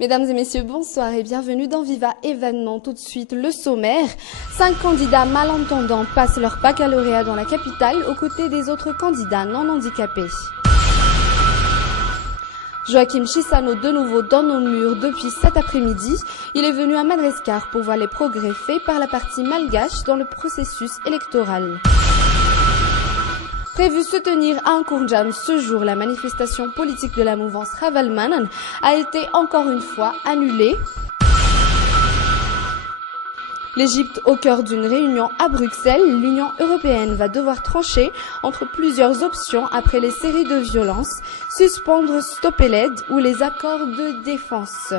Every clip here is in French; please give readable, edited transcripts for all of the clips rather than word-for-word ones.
Mesdames et messieurs, bonsoir et bienvenue dans Viva Événement. Tout de suite, le sommaire. 5 candidats malentendants passent leur baccalauréat dans la capitale aux côtés des autres candidats non handicapés. Joachim Chissano de nouveau dans nos murs depuis cet après-midi. Il est venu à Madagascar pour voir les progrès faits par la partie malgache dans le processus électoral. Prévu se tenir à Nkourndjan ce jour, la manifestation politique de la mouvance Ravalmanan a été encore une fois annulée. L'Égypte au cœur d'une réunion à Bruxelles, l'Union européenne va devoir trancher entre plusieurs options après les séries de violences, suspendre stopper l'aide ou les accords de défense.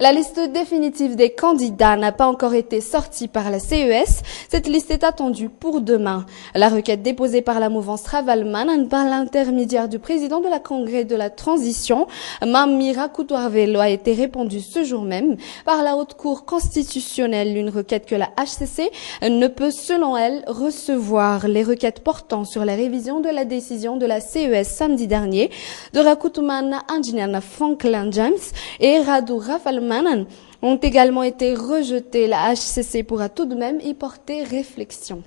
La liste définitive des candidats n'a pas encore été sortie par la CES. Cette liste est attendue pour demain. La requête déposée par la mouvance Ravalmanan par l'intermédiaire du président de la Congrès de la Transition, Mammy Rakoutoarvelo, a été répondue ce jour même par la Haute Cour constitutionnelle. Une requête que la HCC ne peut, selon elle, recevoir. Les requêtes portant sur la révision de la décision de la CES samedi dernier de Rakoutoumana Anjinana Franklin James et Radu Ravalmanan ont également été rejetés. La HCC pourra tout de même y porter réflexion.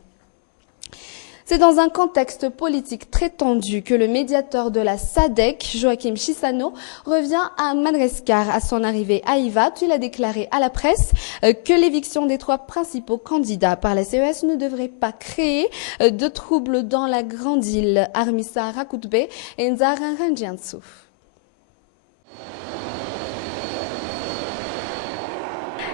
C'est dans un contexte politique très tendu que le médiateur de la SADC, Joachim Chissano, revient à Madagascar. À son arrivée à Ivat, il a déclaré à la presse que l'éviction des 3 principaux candidats par la CES ne devrait pas créer de troubles dans la grande île. Armisa Rakoutbe et Nzara Ranjiansou.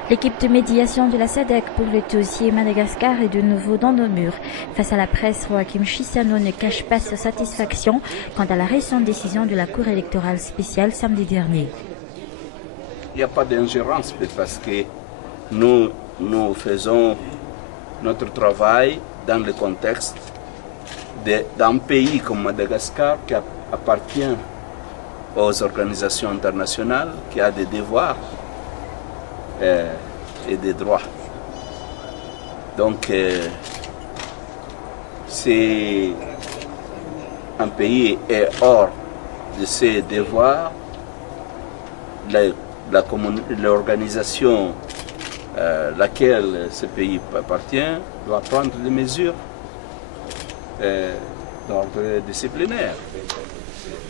L'équipe de médiation de la SADC pour le dossier Madagascar est de nouveau dans nos murs. Face à la presse, Joachim Chissano ne cache pas sa satisfaction quant à la récente décision de la Cour électorale spéciale samedi dernier. Il n'y a pas d'ingérence parce que nous faisons notre travail dans le contexte d'un pays comme Madagascar qui appartient aux organisations internationales, qui a des devoirs et des droits. Donc, si un pays est hors de ses devoirs, l'organisation laquelle ce pays appartient doit prendre des mesures d'ordre disciplinaire.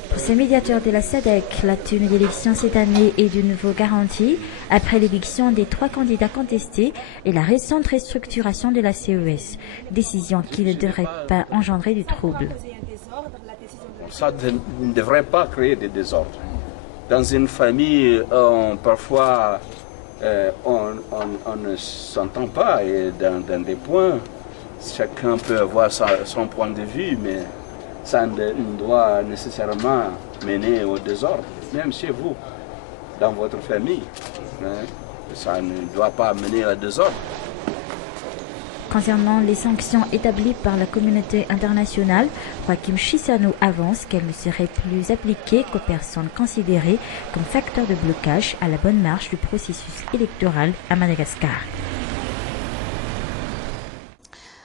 Pour ces médiateurs de la SADC, la tenue d'élection cette année est de nouveau garantie après l'éviction des 3 candidats contestés et la récente restructuration de la CES, décision qui ne devrait pas engendrer du trouble. Ça ne devrait pas créer des désordres. Dans une famille, parfois, on ne s'entend pas et dans des points, chacun peut avoir son point de vue, mais ça ne doit nécessairement mener au désordre, même chez vous, dans votre famille. Ça ne doit pas mener au désordre. Concernant les sanctions établies par la communauté internationale, Joachim Chissano avance qu'elles ne seraient plus appliquées qu'aux personnes considérées comme facteurs de blocage à la bonne marche du processus électoral à Madagascar.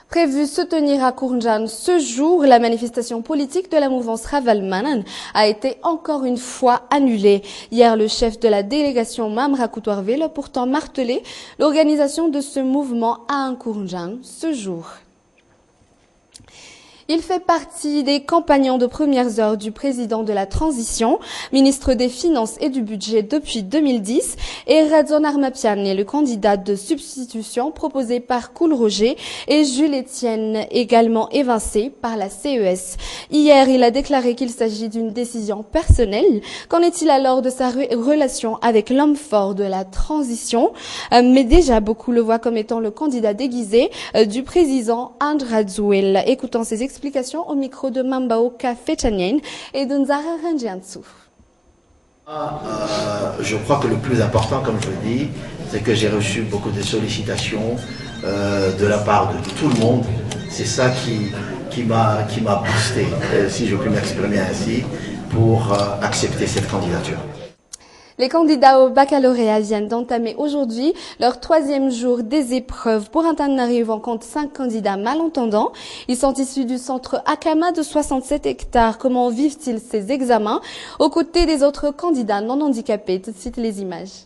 Prévu se tenir à Nkourndjan ce jour, la manifestation politique de la mouvance Ravalmanan a été encore une fois annulée. Hier, le chef de la délégation Mammy Rakoutoarvelo a pourtant martelé l'organisation de ce mouvement à Nkourndjan ce jour. Il fait partie des compagnons de premières heures du président de la Transition, ministre des Finances et du Budget depuis 2010, et Radzon Armapian est le candidat de substitution proposé par Koul Roger et Jules Etienne, également évincé par la CES. Hier, il a déclaré qu'il s'agit d'une décision personnelle. Qu'en est-il alors de sa relation avec l'homme fort de la transition? Mais déjà, beaucoup le voient comme étant le candidat déguisé du président Andrzej. Écoutons ses explications au micro de Mambaoka Fechanien et de Nzara Ranjiansou. Je crois que le plus important, comme je le dis, c'est que j'ai reçu beaucoup de sollicitations de la part de tout le monde. C'est ça qui m'a boosté, si je puis m'exprimer ainsi, pour accepter cette candidature. Les candidats au baccalauréat viennent d'entamer aujourd'hui leur 3e jour des épreuves. Pour Antananarivo, on compte 5 candidats malentendants. Ils sont issus du centre Akama de 67 hectares. Comment vivent-ils ces examens aux côtés des autres candidats non handicapés? Tout de suite les images.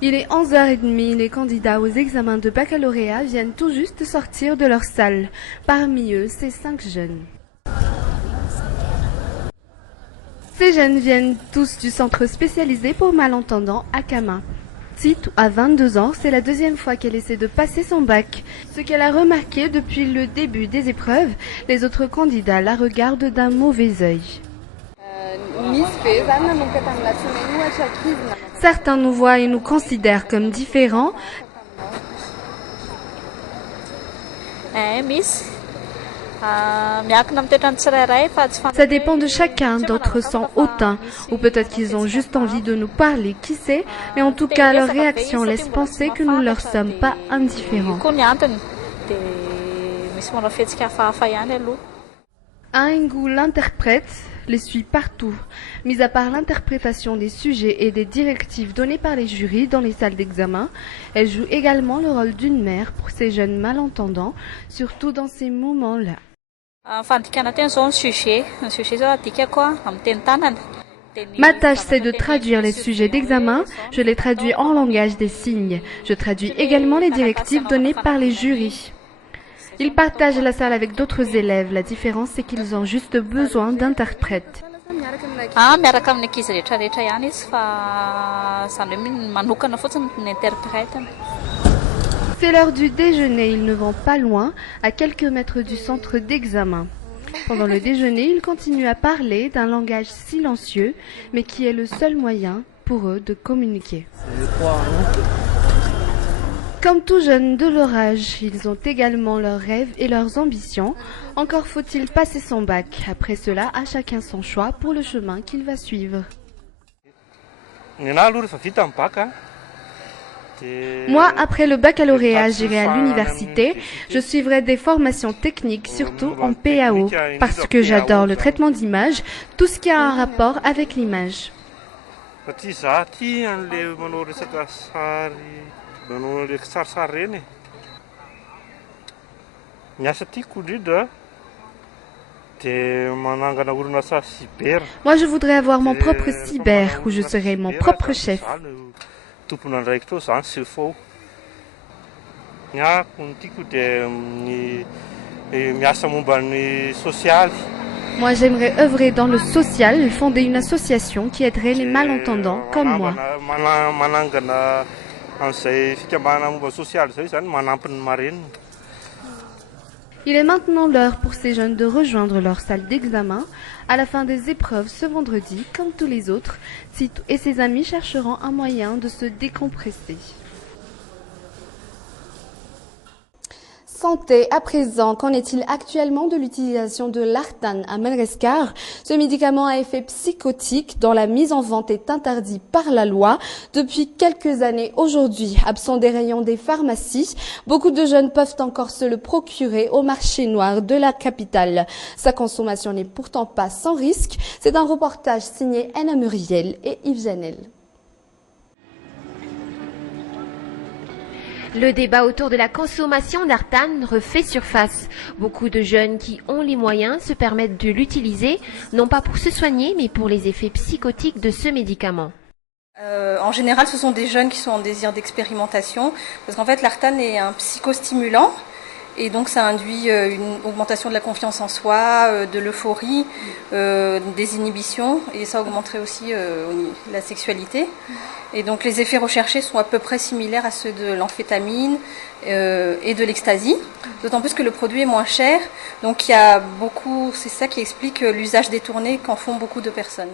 Il est 11h30, les candidats aux examens de baccalauréat viennent tout juste de sortir de leur salle. Parmi eux, ces 5 jeunes. Ces jeunes viennent tous du centre spécialisé pour malentendants Akama. Tite, à 22 ans, c'est la 2e fois qu'elle essaie de passer son bac. Ce qu'elle a remarqué depuis le début des épreuves, les autres candidats la regardent d'un mauvais œil. Certains nous voient et nous considèrent comme différents. Ça dépend de chacun, d'autres sont hautains, ou peut-être qu'ils ont juste envie de nous parler, qui sait, mais en tout cas leur réaction laisse penser que nous ne leur sommes pas indifférents. Aingu, l'interprète, les suit partout. Mis à part l'interprétation des sujets et des directives données par les jurys dans les salles d'examen, elle joue également le rôle d'une mère pour ces jeunes malentendants, surtout dans ces moments-là. Ma tâche, c'est de traduire les sujets d'examen. Je les traduis en langage des signes. Je traduis également les directives données par les jurys. Ils partagent la salle avec d'autres élèves. La différence, c'est qu'ils ont juste besoin d'interprètes. C'est l'heure du déjeuner, ils ne vont pas loin, à quelques mètres du centre d'examen. Pendant le déjeuner, ils continuent à parler d'un langage silencieux, mais qui est le seul moyen pour eux de communiquer. Comme tout jeunes de leur âge, ils ont également leurs rêves et leurs ambitions. Encore faut-il passer son bac. Après cela, à chacun son choix pour le chemin qu'il va suivre. Moi, après le baccalauréat, j'irai à l'université. Je suivrai des formations techniques, surtout en PAO, parce que j'adore le traitement d'image, tout ce qui a un rapport avec l'image. Moi, je voudrais avoir mon propre cyber, où je serai mon propre chef. Moi, j'aimerais œuvrer dans le social et fonder une association qui aiderait les malentendants comme moi. Il est maintenant l'heure pour ces jeunes de rejoindre leur salle d'examen. À la fin des épreuves ce vendredi, comme tous les autres, Tito et ses amis chercheront un moyen de se décompresser. Santé, à présent, qu'en est-il actuellement de l'utilisation de l'Artan à Madagascar? Ce médicament à effet psychotique dont la mise en vente est interdite par la loi depuis quelques années aujourd'hui. Absent des rayons des pharmacies, beaucoup de jeunes peuvent encore se le procurer au marché noir de la capitale. Sa consommation n'est pourtant pas sans risque. C'est un reportage signé Anna Muriel et Yves Janel. Le débat autour de la consommation d'Artan refait surface. Beaucoup de jeunes qui ont les moyens se permettent de l'utiliser, non pas pour se soigner, mais pour les effets psychotiques de ce médicament. En général, ce sont des jeunes qui sont en désir d'expérimentation, parce qu'en fait, l'Artan est un psychostimulant, et donc ça induit une augmentation de la confiance en soi, de l'euphorie, des inhibitions, et ça augmenterait aussi la sexualité. Et donc les effets recherchés sont à peu près similaires à ceux de l'amphétamine et de l'ecstasy, d'autant plus que le produit est moins cher. Donc il y a beaucoup, c'est ça qui explique l'usage détourné qu'en font beaucoup de personnes.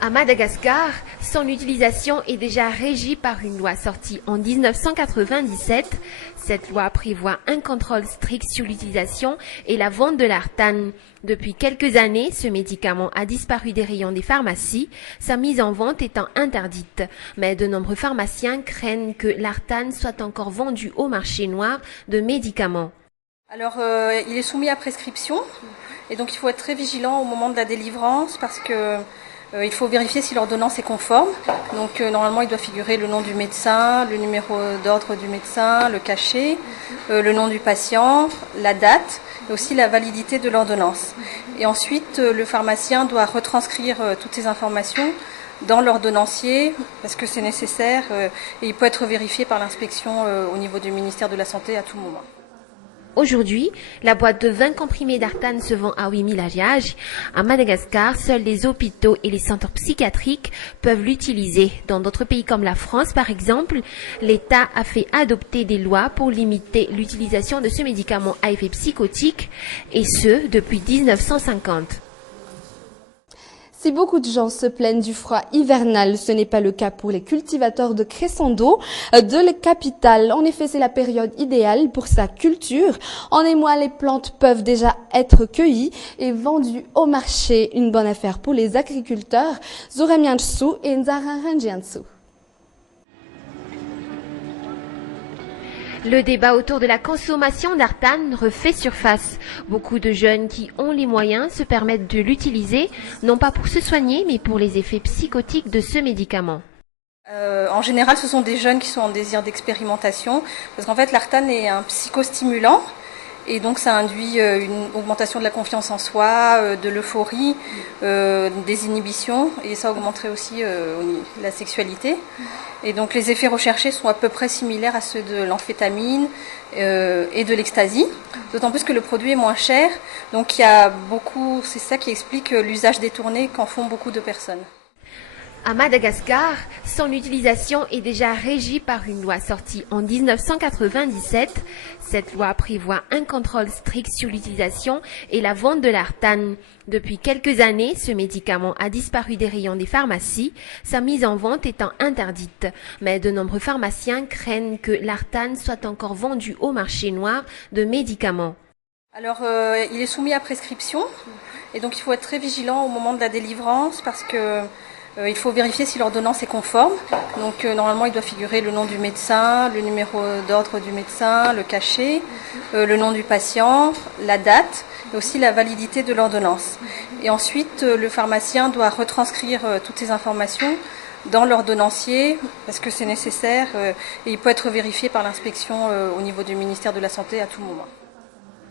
À Madagascar, son utilisation est déjà régie par une loi sortie en 1997. Cette loi prévoit un contrôle strict sur l'utilisation et la vente de l'Artan. Depuis quelques années, ce médicament a disparu des rayons des pharmacies, sa mise en vente étant interdite. Mais de nombreux pharmaciens craignent que l'Artan soit encore vendu au marché noir de médicaments. Alors, il est soumis à prescription. Et donc il faut être très vigilant au moment de la délivrance parce que il faut vérifier si l'ordonnance est conforme. Donc normalement il doit figurer le nom du médecin, le numéro d'ordre du médecin, le cachet, le nom du patient, la date et aussi la validité de l'ordonnance. Et ensuite le pharmacien doit retranscrire toutes ces informations dans l'ordonnancier parce que c'est nécessaire et il peut être vérifié par l'inspection au niveau du ministère de la Santé à tout moment. Aujourd'hui, la boîte de 20 comprimés d'Artane se vend à 8 000 AGH. À Madagascar, seuls les hôpitaux et les centres psychiatriques peuvent l'utiliser. Dans d'autres pays comme la France, par exemple, l'État a fait adopter des lois pour limiter l'utilisation de ce médicament à effet psychotique, et ce, depuis 1950. Si beaucoup de gens se plaignent du froid hivernal, ce n'est pas le cas pour les cultivateurs de crescendo de la capitale. En effet, c'est la période idéale pour sa culture. En émoi, les plantes peuvent déjà être cueillies et vendues au marché. Une bonne affaire pour les agriculteurs. Zoramiansu et Nzararanjiansu. Le débat autour de la consommation d'Artane refait surface. Beaucoup de jeunes qui ont les moyens se permettent de l'utiliser, non pas pour se soigner, mais pour les effets psychotiques de ce médicament. En général, ce sont des jeunes qui sont en désir d'expérimentation, parce qu'en fait, l'Artane est un psychostimulant, et donc ça induit une augmentation de la confiance en soi, de l'euphorie, des inhibitions, et ça augmenterait aussi la sexualité. Et donc les effets recherchés sont à peu près similaires à ceux de l'amphétamine et de l'ecstasy, d'autant plus que le produit est moins cher. Donc il y a beaucoup, c'est ça qui explique l'usage détourné qu'en font beaucoup de personnes. À Madagascar, son utilisation est déjà régie par une loi sortie en 1997. Cette loi prévoit un contrôle strict sur l'utilisation et la vente de l'Artane. Depuis quelques années, ce médicament a disparu des rayons des pharmacies, sa mise en vente étant interdite. Mais de nombreux pharmaciens craignent que l'Artane soit encore vendu au marché noir de médicaments. Alors, il est soumis à prescription et donc il faut être très vigilant au moment de la délivrance parce que il faut vérifier si l'ordonnance est conforme. Donc normalement il doit figurer le nom du médecin, le numéro d'ordre du médecin, le cachet, le nom du patient, la date et aussi la validité de l'ordonnance. Et ensuite le pharmacien doit retranscrire toutes ces informations dans l'ordonnancier parce que c'est nécessaire et il peut être vérifié par l'inspection au niveau du ministère de la Santé à tout moment.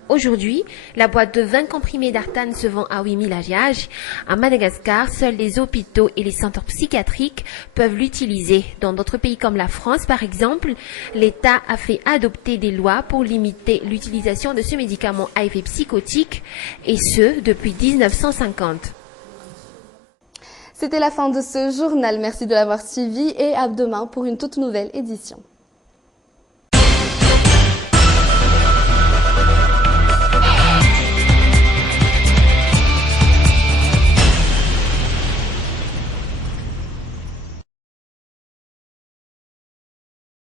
Aujourd'hui, la boîte de 20 comprimés d'Artane se vend à 8 000 AGH. À Madagascar, seuls les hôpitaux et les centres psychiatriques peuvent l'utiliser. Dans d'autres pays comme la France, par exemple, l'État a fait adopter des lois pour limiter l'utilisation de ce médicament à effet psychotique, et ce, depuis 1950. C'était la fin de ce journal. Merci de l'avoir suivi et à demain pour une toute nouvelle édition.